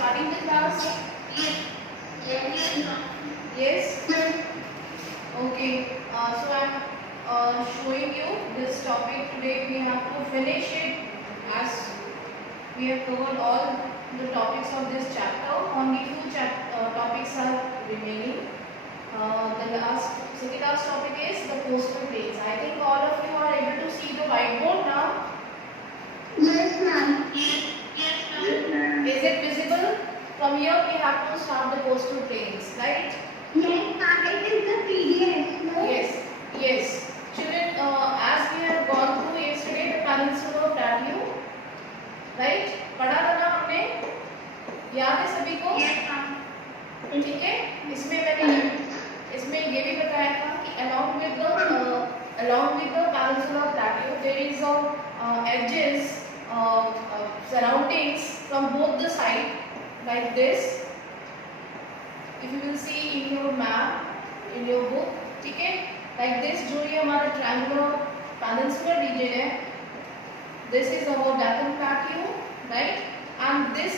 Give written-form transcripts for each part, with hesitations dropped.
starting the class? Yes? Okay. So I'm showing you this topic today. We have to finish it as we have covered all the topics of this chapter. Only two topics are remaining. Second last topic is the coastal plains. I think all of you are able to see the whiteboard now. Yes, ma'am. Is it visible? From here we have to start the coastal plains, right? Yes, ma'am. It is the PDF. No? Yes, yes. Children, as we have gone through yesterday the Peninsular Plateau, right? पढ़ा था ना हमने? याद है सभी को? Yes, ma'am. ठीक है? इसमें ये भी बताया था कि along with the Peninsular Plateau there is edges surroundings from both the side like this. If you will see in your map, in your book, ठीक है, like this, जो ये हमारा triangular peninsular region है, this is our Deccan Plateau, right? And this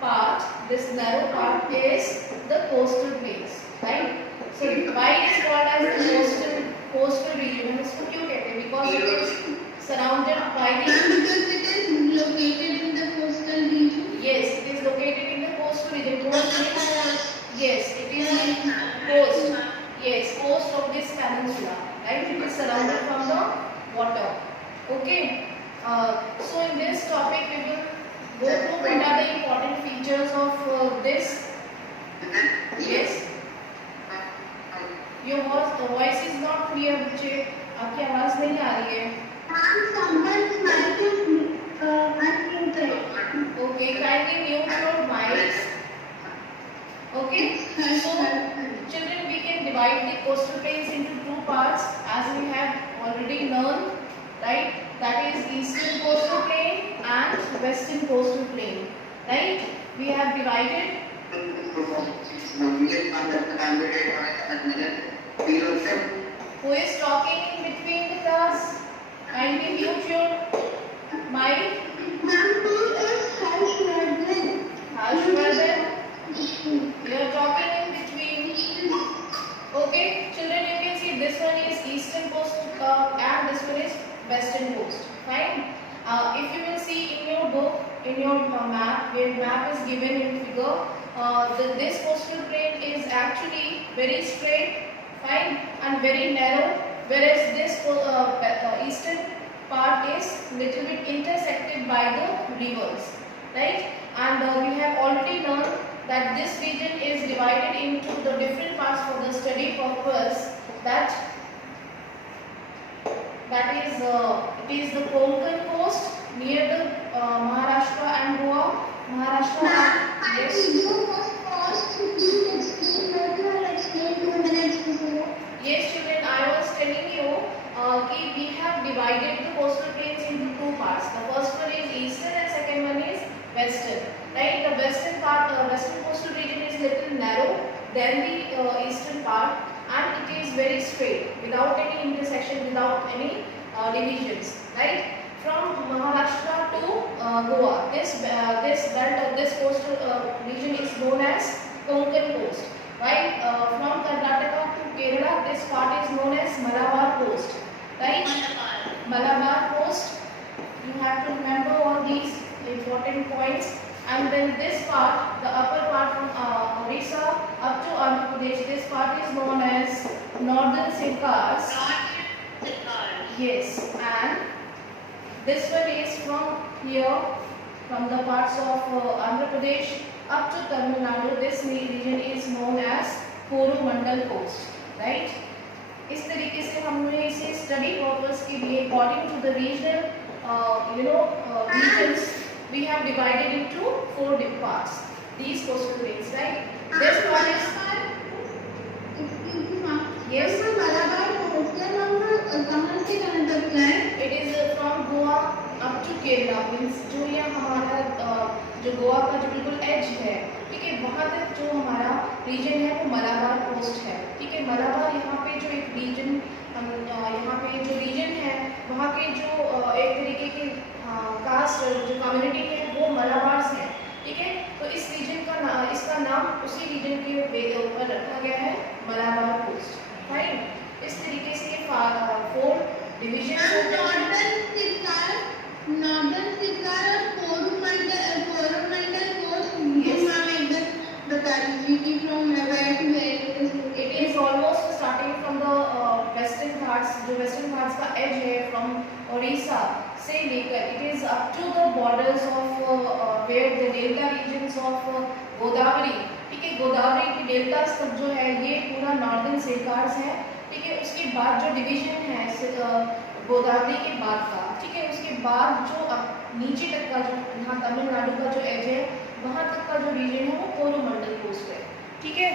part, this narrow part is the coastal plains, right? So why it is called as the coastal region? हम इसको क्यों कहते हैं? Because it is surrounded by the. Because it is located in the coastal region. Yes, it is located in the coastal region. Yes, it is in coast. Yes, coast of this peninsula, right? It is surrounded from the water. Okay. So in this topic we will go through what are the important features of this. Yes. Your voice is not clear, बच्चे. आपकी आवाज नहीं आ रही है. Ma'am, someone's mic is unmuted. Okay, kindly mute your mics. Okay. So children, we can divide the coastal plains into two parts as we have already learned, right? That is eastern coastal plain and western coastal plain, right? We have divided. Who is talking in between the class? Kindly mute your mic. Ma'am, who is Harshvardhan? Harshvardhan, you are talking in between. Okay, children, you can see this one is eastern coast and this one is western coast. Fine. If you will see in your book, in your map, where map is given in figure, this coastal plain is actually very straight, fine, and very narrow, whereas this eastern part is little bit intersected by the rivers, right? And we have already learned that this region is divided into the different parts for the study purpose. That is it is the Konkan coast near the Maharashtra and Goa. Maharashtra and yes. Video was paused. Please explain what you have explained 2 minutes before. Yes, children, I was telling you that we have divided the coastal plains into two parts. The first one is eastern and second one is western. Right? The western part, western coastal region is little narrow than the eastern part, and it is very straight, without any intersection, without any divisions. Right? From Maharashtra to Goa, this belt of this coastal region is known as Konkan coast. Right? From Karnataka to Kerala, this part is known as Malabar coast. Right? Malabar coast. You have to remember all these important points. And then this part, the upper part from Orissa up to Andhra Pradesh, this part is known as Northern Sircars. Yes, and this one is from here, from the parts of Andhra Pradesh up to Tamil Nadu. This region is known as Coromandel coast, right? इस तरीके से हमने इसे study purpose के लिए according to the regional regions we have divided into 4 different parts. These coastal plains, right? This part is. Excuse me, ma'am. Yes. Malabar coastal कहाँ से कहाँ तक है? It is from Goa up to Kerala. Means जो ये हमारा जो गोवा का जो बिल्कुल एज है, ठीक है, वहाँ तक जो हमारा रीजन है वो मलाबार कोस्ट है. ठीक है, मलाबार यहाँ पे जो एक रीजन यहाँ पे जो रीजन है वहाँ के जो एक तरीके के कास्ट जो कम्युनिटी है वो मलाबार्स है. ठीक है। तो इस रीजन का इसका नाम उसी रीजन के ऊपर रखा गया है, मलाबार कोस्ट। फाइन। इस तरीके से 4 डिवीजन नॉर्दर्न सिकार और कोरोमंडल कोस्ट मैम एकदम बता दीजिए कि from where to where it is almost starting from the western Ghats, जो वेस्टर्न घाट्स का एज है फ्रॉम ओडिशा से लेकर it is up to the borders of where the delta regions of Godavari. ठीक है, गोदावरी की डेल्टा तक जो है ये पूरा नॉर्दर्न सिकारस है। ठीक है, उसके बाद जो डिवीजन है गोदावरी के बाद का, ठीक है, उसके बाद जो नीचे तक का जो यहाँ तमिलनाडु का जो एज है वहाँ तक का जो रीजन है वो कोरोमंडल कोस्ट है। ठीक है।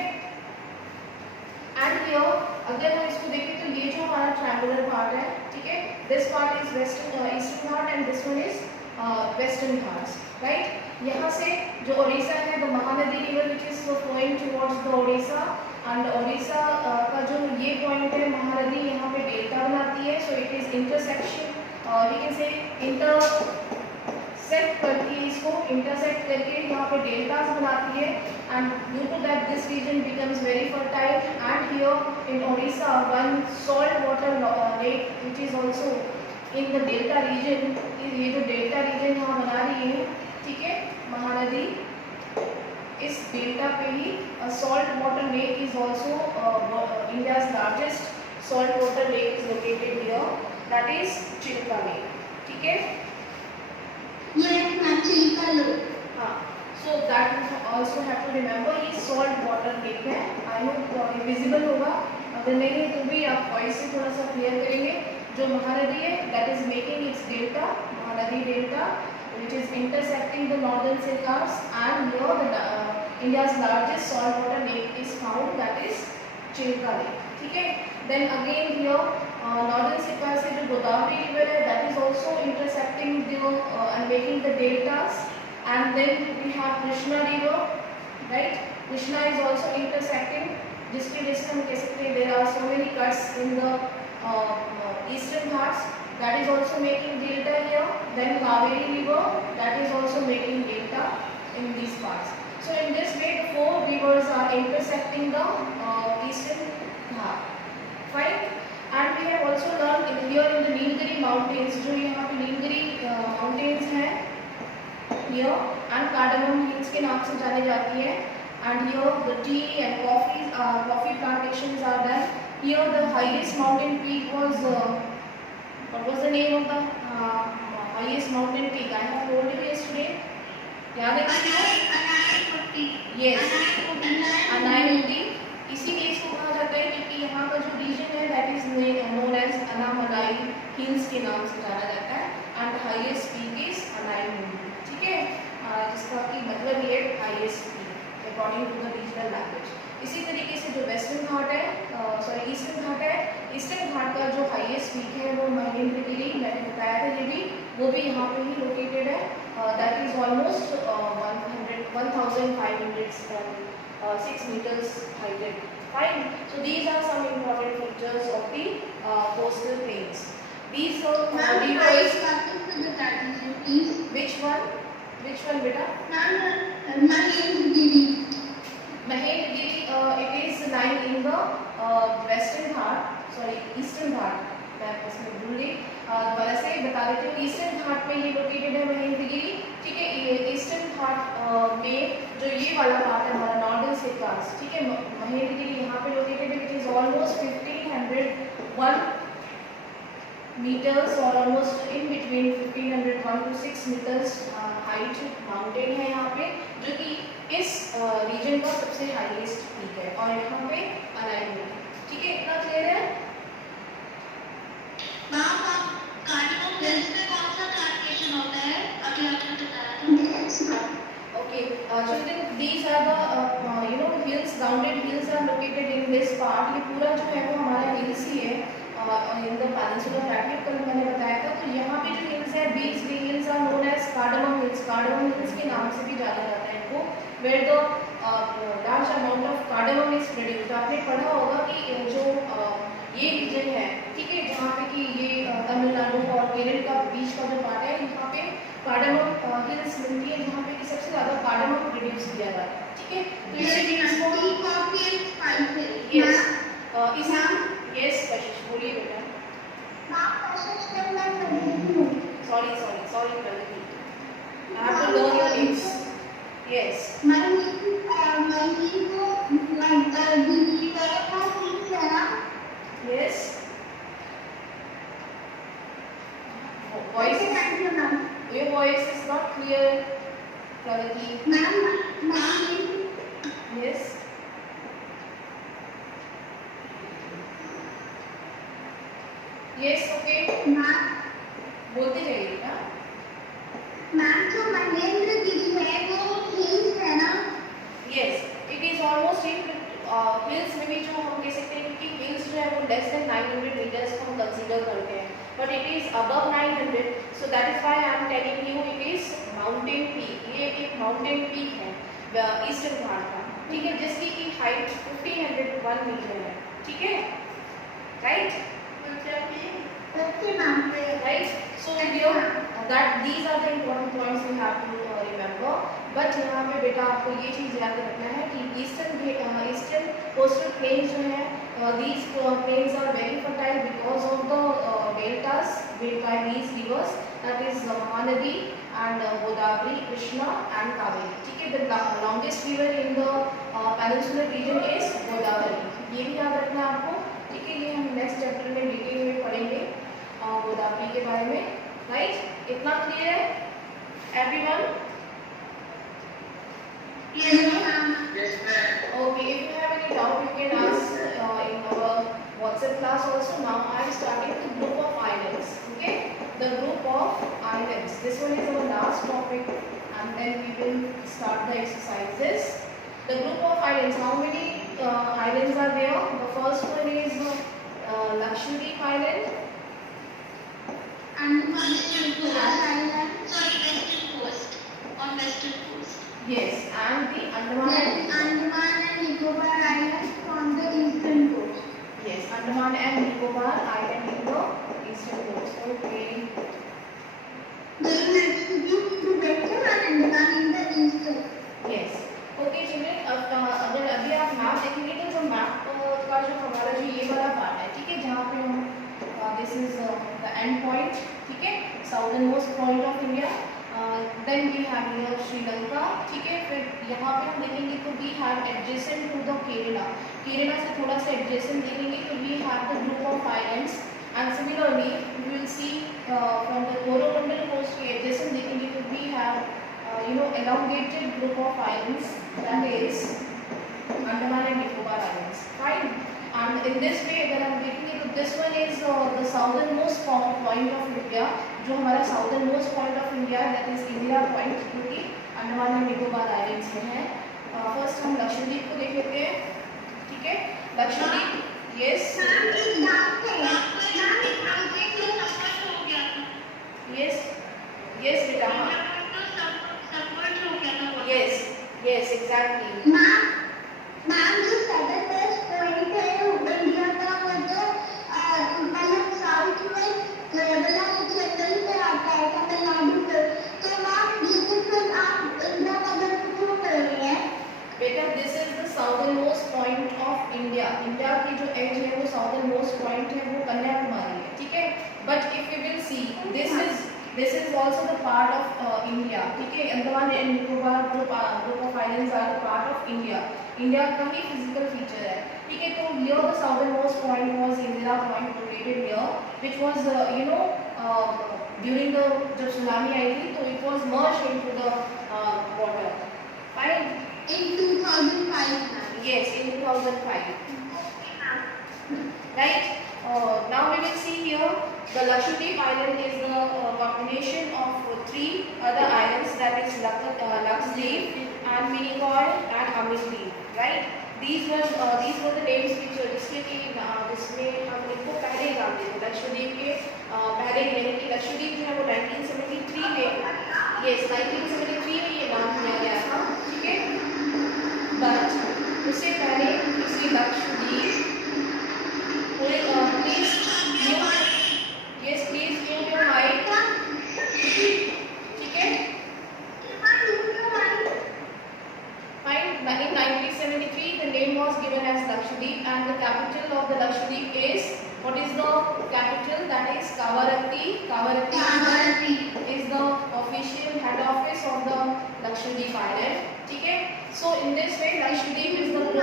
एंड हियर अगर हम इसको देखें तो ये जो हमारा ट्रायंगुलर पार्ट है, ठीक है, this part is western eastern Ghat and this one is western Ghats, right. यहाँ से जो ओडिशा है the Mahanadi river which is flowing towards the Odisha and Odisha का जो ये पॉइंट है महानदी यहाँ पे डेल्टा बनाती है। So it is intersection we can say intersect करके इसको इंटरसेक्ट करके यहाँ पे डेल्टास बनाती है and due to that this region becomes very fertile and here in Odisha one salt water lake which is also in the delta region. ये जो delta reason यहाँ बना रही है, ठीक है, महानदी, इस डेल्टा पे ही salt water lake is also India's largest salt water lake is located here, that is Chilika lake. ठीक है, चिल्का लेक। हाँ, so that also have to remember ये सॉल्ट वाटर लेक है। आई होप विजिबल होगा, अगर नहीं है तो भी आप वॉइस से थोड़ा सा क्लियर करेंगे। जो महानदी है that is making it's delta, Mahanadi delta which is intersecting the northern Sircars and here the India's largest saltwater lake is found, that is Chilka Lake. ठीक है, then again here northern Sircars से जो Godavari river है that is also intersecting the and making the deltas, and then we have Krishna river, right? Krishna is also intersecting, जिसकी वजह से हम कह सकते हैं there are so many cuts in the eastern Ghats, that is also making delta here. Then Kaveri river, that is also making delta in these parts. So in this way the 4 rivers are intersecting the eastern Ghat. Fine. And we have also learned here in the Nilgiri mountains, जो यहाँ पे Nilgiri mountains हैं here and cardamom hills के नाम से जाने जाती है, and here the tea and coffee plantations are there. Here the highest mountain peak was what was the name of the highest mountain peak? I have told you yesterday. याद है किसी को? Yes, अनायमुदी। इसीलिए इसको कहा जाता है क्योंकि यहाँ का जो रीजन है that is known as Anamalai hills के नाम से जाना जाता है and the highest peak is अनायमुदी। ठीक है, जिसका कि मतलब ये highest peak according to the regional language। इसी तरीके से जो वेस्टर्न घाट है ईस्टर्न घाट है, ईस्टर्न घाट का जो हाईएस्ट पीक है वो महेंद्रगिरी, मैंने बताया था ये भी, वो भी यहाँ पे ही लोकेटेड है, that is almost 1506 meters heighted. Fine. So these are some important features of the coastal plains. These are rivers. please. Which one beta? Mahendragiri. Mahendragiri, it is lying in the eastern घाट। मैं इसमें भूल गई, दोबारा से बता देती हूँ। Eastern घाट में ये लोकेटेड है महेंद्रगिरी। ठीक है, ईस्टर्न घाट में जो ये वाला पार्ट है हमारा नॉर्दर्न सिरकार्स, ठीक है, महेंद्रगिरी यहाँ पे लोकेटेड है, विच इज ऑलमोस्ट 1501 meters और almost in between 1501 to 6 meters height mountain है यहाँ पे, जो कि इस रीजन का सबसे हाईएस्ट पीक है और यहाँ पे अलाइनमेंट। ठीक है, इतना क्लियर है? कार्डिनल हिल्स में कौन सा प्लांटेशन होता है? अभी आपने बताया था। Okay, children, these are the hills, rounded hills are located in this part. ये पूरा जो है वो हमारा hills ही है in the Peninsula Plateau, कल मैंने बताया था। तो यहाँ पे जो hills है, these hills are known as cardamom hills। cardamom hills के नाम से भी जाना जाता है इनको, where the large amount of cardamom is produced। आपने पढ़ा होगा कि जो ये रीजन है, ठीक है, जहाँ पे कि ये तमिलनाडु और केरल का बीच का जो पार्ट है, यहाँ पे कार्डामम हिल्स प्रोसेस मिलती है जहाँ पे कि सबसे ज़्यादा कार्डमम प्रोड्यूस किया जाता है, ठीक है। तो इसीलिए इसको यस इस यस कशिश बोलिए बेटा। Sorry Pragati, I have to learn your names. Yes. Yes. Voice, your voice is not clear, Pragati. Yes. Yes, okay. बोलते जाइए बेटा। Yes, it is almost hills में भी जो हम कह सकते हैं कि hills जो है वो less than 900 meters को हम consider करते हैं, but it is above 900, so that is why I am telling you it is mountain peak. ये एक mountain peak है ईस्टर्न घाट का, ठीक है, जिसकी की हाइट 1501 मीटर है, ठीक है, right? Right? So here that these are the important points you have to remember. But यहाँ पे बेटा आपको ये चीज़ याद रखना है कि ईस्टर्न कोस्टल प्लेन्स जो है these plains are very fertile because of the deltas built by these rivers, that is Mahanadi and Godavari, Krishna and Kaveri, ठीक है। The longest river in the peninsular region is Godavari, ये भी याद रखना है आपको, ठीक है। ये हम नेक्स्ट चैप्टर में डिटेल में पढ़ेंगे गोदावरी के बारे में, राइट? इतना क्लियर है everyone? Okay, if you have any doubt you can ask in our WhatsApp class also. Now I am starting the group of islands, okay? The group of islands, this one is our last topic and then we will start the exercises. The group of islands, how many islands are there? The first one is Lakshadweep Island. Yes, and the Andaman and Nicobar Islands on the eastern coast. Yes, Andaman and Nicobar Island in the eastern coast. Okay. Yes. Okay children, अगर अभी आप map देखेंगे तो जो map का जो हमारा जो ये वाला पार्ट है, ठीक है, जहाँ पे हम this is the end point, ठीक है, southern most point of India, then we have here Sri Lanka, ठीक है। फिर यहाँ पे हम देखेंगे तो we have adjacent to the Kerala से थोड़ा सा एडजेसेंट देखेंगे तो we have the group of islands and similarly we will see from the Coromandel coast के एडजेसेंट देखेंगे तो we have elongated group of islands, that is Andaman and Nicobar Islands, fine. And in this way अगर हम देखेंगे तो this one is the southernmost point of India, जो हमारा southernmost point of India that is Indira Point, जो कि Andaman and Nicobar islands में है। फर्स्ट हम लक्षद्वीप को देख लेते हैं, ठीक है। लक्षद्वीप, यस यस यस बेटा, हाँ यस यस एग्जैक्टली। मैम जो southernmost point है इंडिया का वो तो मतलब साउथ में केरला उत्तराखंड में आता है, तमिलनाडु में, तो मैम जिससे आप इंडिया का दर्शन क्यों कर रही हैं? बेटा this is the southernmost point of India, India की जो एज है वो साउदर्नमोस्ट पॉइंट है वो कन्याकुमारी है, ठीक है। But if you will see this is also the part of India, ठीक है। Andaman and Nicobar group of islands are the part of India, India का ही फिजिकल फीचर है, ठीक है। तो here the southernmost point was Indira point located here which was during the जब tsunami आई थी तो it was merged into the water, fine, In 2005. yes, in 2005, right? Now we will see here the Lakshadweep Island is the combination of three other islands, that is Lakshadweep and Minicoy and Amindweep, right? These were the names which जिसमें हम इनको पहले जानते थे। लक्षद्वीप के पहले यानी कि लक्षद्वीप जो है वो 1973 में, yes 1973 में ये नाम दिया गया था, ठीक है। बट उससे पहले इसकी Lakshadweep please yes please mute your mic, ठीक है। Lakshadweep, and the capital of the Lakshadweep is, what is the capital? That is Kavaratti. Kavaratti is the official head office of the Lakshadweep island. ठीक है? So in this way Lakshadweep is the group.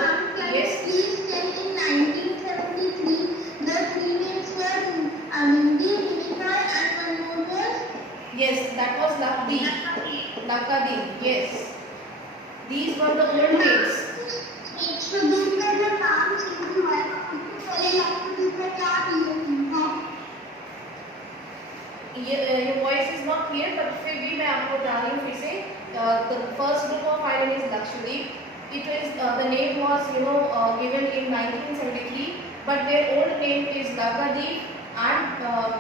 Yes. Please tell in 1973 the three names were Amindi, Minikoy and one more was Yes, that was Lakshadweep. Lakshadweep. Yes. These were the old names. Lakshadweep का जो नाम change हुआ है उससे पहले लक्षद्वीप का क्या reason था? Your voice is not clear, but फिर भी मैं आपको बता रही हूँ फिर से. The first group of island is Lakshadweep. It is the name was given in 1973, but their old name is Lakshadweep and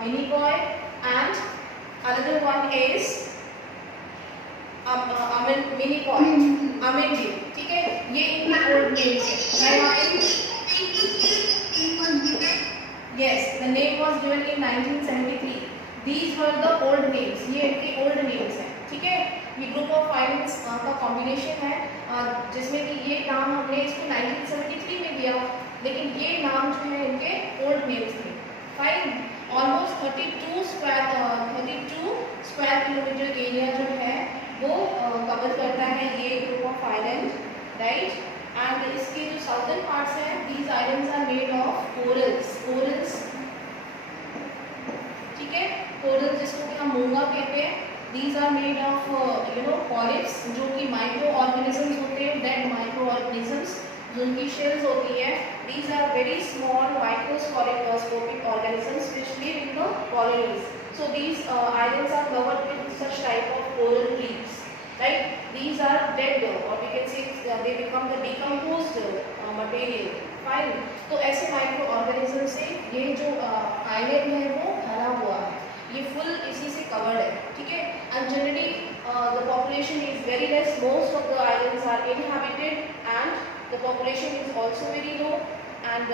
Minikoy, and another one is Minikoy, Amindi. ठीक है, ये इनके old names है. Yes, the name was given in 1973. These were the old names. ये इनके old names हैं. ठीक है, ये group of islands का combination है जिसमें कि ये नाम हमने इसको 1973 में दिया, लेकिन ये नाम जो है इनके old names थे. Fine. Almost 32 square kilometer area जो है वो कवर करता है ये group of island, right? And इसके जो southern parts हैं, these islands are made of corals. ठीक है, corals जिसको कि हम मूंगा कहते हैं. These are made of polyps जो कि microorganisms होते हैं, dead microorganisms जिनकी shells होती है. These are very small microscopic organisms which live in the colonies. So these islands are covered with such type of coral reefs, right? These are dead, or we can say they become the decomposed material. Fine. तो ऐसे microorganisms से ये जो island है वो भरा हुआ है, ये full इसी से covered है. ठीक है. And generally the population is very less. Most of the islands are inhabited and the population is also very low. And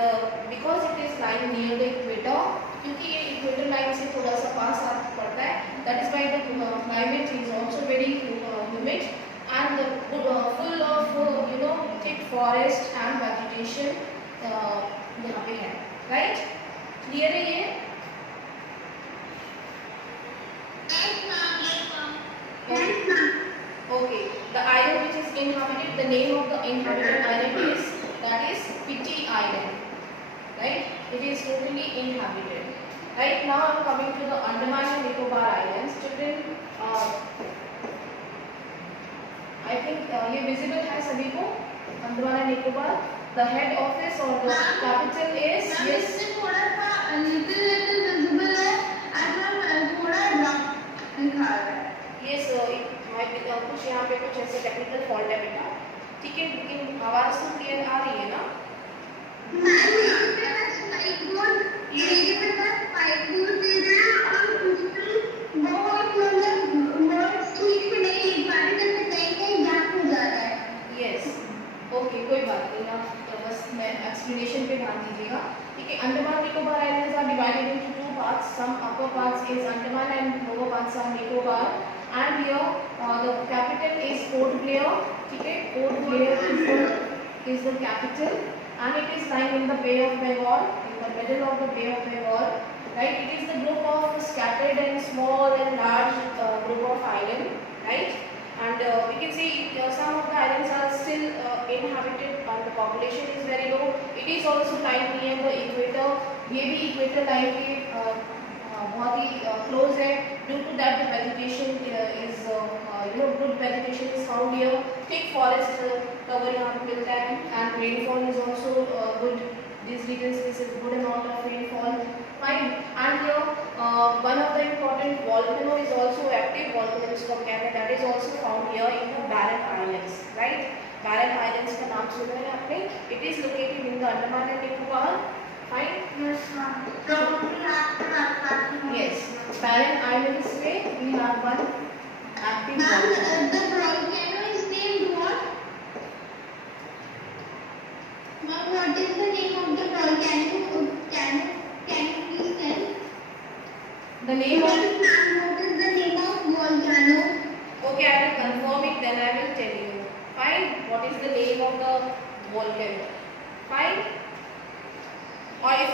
because it is lying near the equator, क्योंकि ये equator line से थोड़ा सा पास पड़ता है, that is why the climate is also very humid and full of thick forest and vegetation यहाँ पे है, right? Clear है ये? Okay. The island which is inhabited, the name of the inhabited island is, that is Piti Island, right? It is totally inhabited. Right now I am coming to the Andaman and Nicobar Islands. Children, I think ये visible है सभी को, Andaman and Nicobar. The head office or the capital is, yes. थोड़ा सा little visible है, and थोड़ा rough दिखा रहा है. Yes, कुछ यहाँ पे कुछ ऐसे टेक्निकल फॉल्ट है बेटा. ठीक है, लेकिन आवाज तो क्लियर आ रही है ना? मैम यहाँ पे बस स्लाइड बोर्ड मेरे पे बस स्लाइड बोर्ड दे रहा है और उसमें बहुत वर्ड्स ठीक से नहीं लिख पा रहे, जैसे कहीं गैप हो जा रहा है. Yes. ओके, कोई बात नहीं. आप बस मैं एक्सप्लेनेशन पे ध्यान दीजिएगा. ठीक है. Andaman Nicobar islands are divided into two parts. Some upper parts is Andaman and lower parts are Nicobar. And here the capital is Port Blair. ठीक है, Port Blair is the capital, and it is lying in the Bay of Bengal, in the middle of the Bay of Bengal, right? It is the group of scattered and small and large group of islands, right? And we can see some of the islands are still inhabited and the population is very low. It is also lying near the equator. ये भी equator line के बहुत ही close है. Due to that the vegetation is good vegetation is found here. Thick forest cover यहाँ पे मिलता है, and rainfall is also good. These regions is a good amount of rainfall. Fine. And here one of the important volcano is also active volcano जिसको हम कहते हैं, that is also found here in the Barren Islands, right? Barren Islands का नाम सुना है आपने? It is located in the Andaman and Nicobar. Fine. Yes. Barren Islands में we have one active volcano. The volcano is named what? Ma'am, what is the name of the volcano? Can you please tell? The name of, What is the name of volcano? okay, I will confirm it, then I will tell you. Fine. What is the name of the volcano? Fine.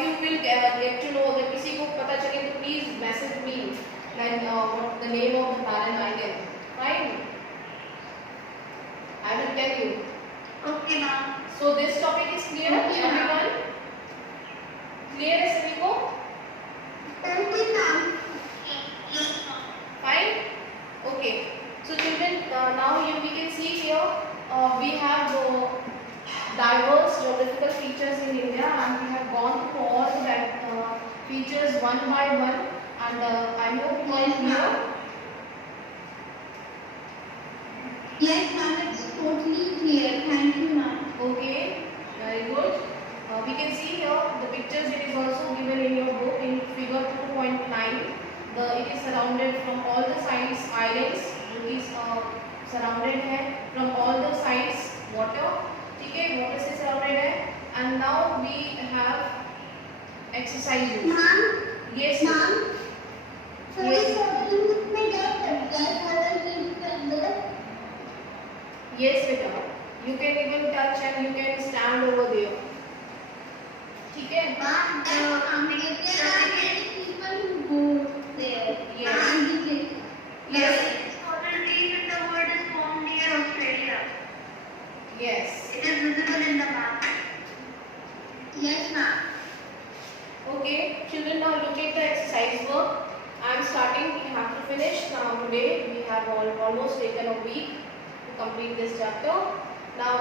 you will get to know, अगर किसी को पता चले तो please message me and what the name of the parent icon. Fine. I will tell you. Okay, ma'am. So this topic is clear, everyone? Clear है सभी को? Okay, ma'am. Fine. Okay. So children, now we can see here we have diverse geographical features in India, and we have gone through all the features one by one, and I hope you are clear. Yes, ma'am. It's totally clear. Thank you, ma'am. Okay, very good. We can see here the pictures. It is also given in your book in figure 2.9. It is surrounded from all the sides islands, जो कि surrounded है from all the sides water. ठीक है, water से surrounded है. And now we have exercises. Ma'am. Yes. Ma'am. Yes. में क्या करता है? Yes, beta. You can even touch and you can stand over there. ठीक है? Yes. Yes. It is visible in the map. Yes, ma'am. Okay, children, now look at the exercise work. I am starting. We have to finish now today. We have almost taken a week to complete this chapter. Now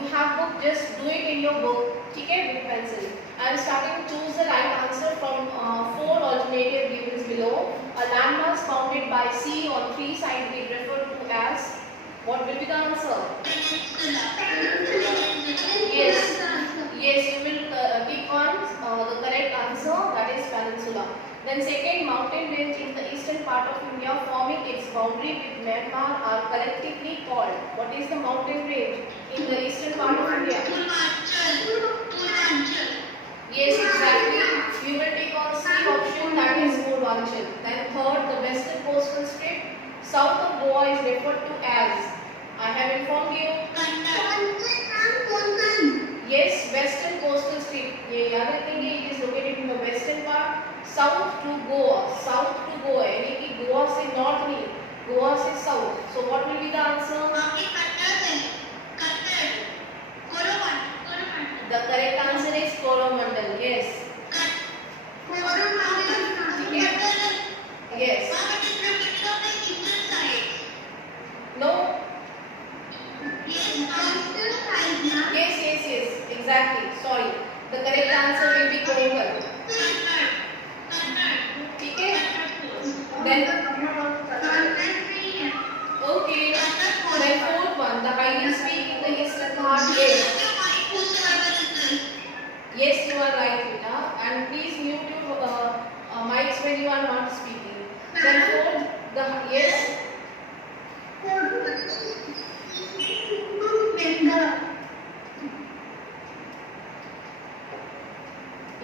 you have book. Just do it in your book. ठीक है, with pencil. I am starting. Choose the right answer from 4 alternative given below. A landmass bounded by sea on 3 sides we refer to as. What will be the answer? Yes. Yes, you will pick on the correct answer, that is peninsula. Then second, mountain range in the eastern part of India forming its boundary with Myanmar are collectively called. What is the mountain range in the eastern part of India? Yes, exactly. We will take on C option, that is Purvanchal. Then third, the western coastal strip south of Goa is referred to as. I have informed you. Yes, western coastal strip. ये याद रखेंगे. It is located in the western part, south to Goa. South to Goa. यानी कि गोवा से north नहीं, गोवा से south. So what will be the answer? The correct answer is Coromandel. Yes. Yes. No. Yes. Exactly. Sorry. The correct answer will be Konkan. ठीक है? Then okay. Then fourth one, the highest peak in the Eastern Ghat is. Yes, you are right, Vina. And please mute your mics when you are not speaking. Then fourth, yes.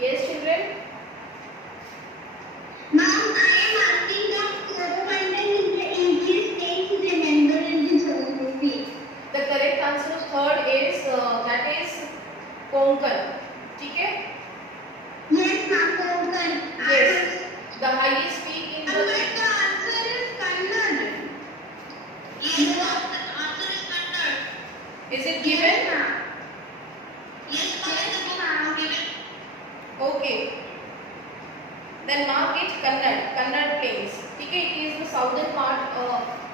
Yes, children. Ma'am, I am asking that Coromandel is the easiest place to remember in the geography. The correct answer third is that is Konkan. ठीक है? Yes, ma'am, Konkan. Yes. The highest peak in But the. the answer is Kannada. Yes, ma'am, the answer is Kannada. Is it given? Yes, ma'am. Yes, ma'am. Given. Okay. Then mark it Kannada plains. ठीक है? It is the southern part.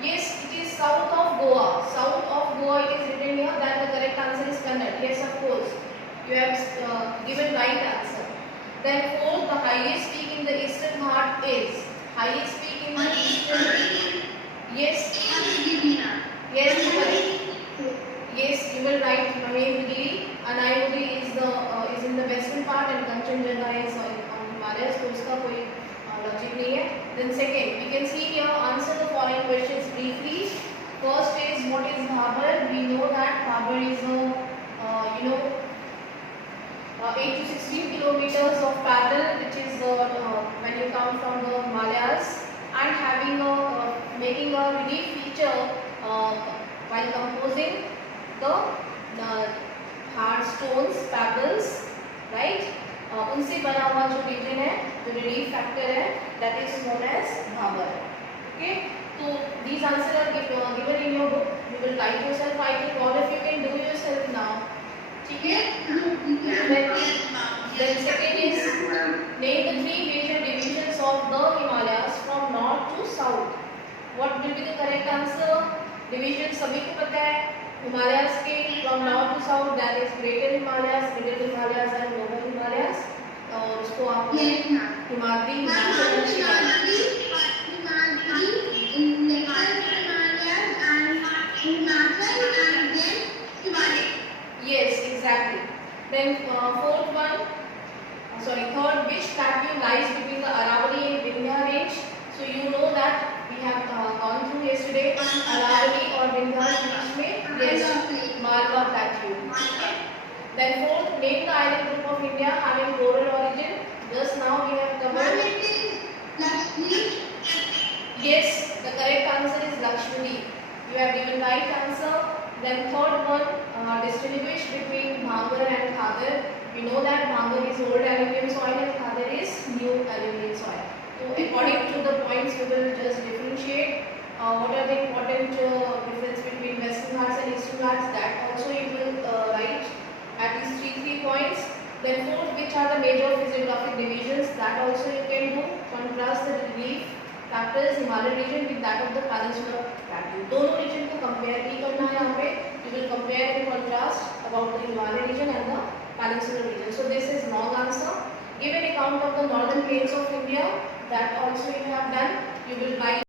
Yes, it is south of Goa. South of Goa it is written here. Then the correct answer is Kannada. Yes, of course. You have given right answer. Then fourth, the highest peak in the Eastern Ghat is. Highest peak in the Eastern. Yes. Yes, you will write Mahemgiri. Anayogiri is in the western part and Kanchenjunga is on Himalayas. तो इसका कोई logic नहीं है. Then second, we can see here answer the following questions briefly. First is what is Bhabar? We know that Bhabar is 8 to 16 kilometers of paddle, which is when you come from the Himalayas, and having making a relief feature while composing the hard stones, pebbles, right? उनसे बना हुआ जो region है, जो relief factor है, that is known as Bhabar. Okay, तो these answers are given in your book. You will write yourself. I think all of you can do yourself now. ठीक है? Then second is name the three major divisions of the Himalayas from north to south. What will be the correct answer? Division सभी को पता है. Himalayas के from north to south, that is Greater Himalayas, Middle Himalayas and Lower Himalayas. और उसको आप हिमालय, हिमाचल और Shivalik. Yes, exactly. Then third, which plateau lies between the Aravalli and Vindhya range? So you know that we have gone through yesterday. Aravalli or Vindhya range में yes, Malwa plateau. Then fourth, name the island group of India having coral origin. Just now we have covered. Yes, the correct answer is Lakshmi. You have given right answer. Then third one, distinguish between Bhangar and Khadar. We know that Bhangar is old alluvial soil and Khadar is new alluvial soil. So according to the points, you will just differentiate. What are the important difference between Western Ghats and Eastern Ghats? That also you will write at least three points. Then fourth, which are the major physiographic divisions? That also you can do. Contrast the relief factors Himalayan region with that of the Peninsular Plateau. दोनों region को compare नहीं करना है यहाँ पे. You will compare and contrast about the Himalayan region and the Peninsular region. So this is wrong answer. Give an account of the northern plains of India. That also you have done. You will write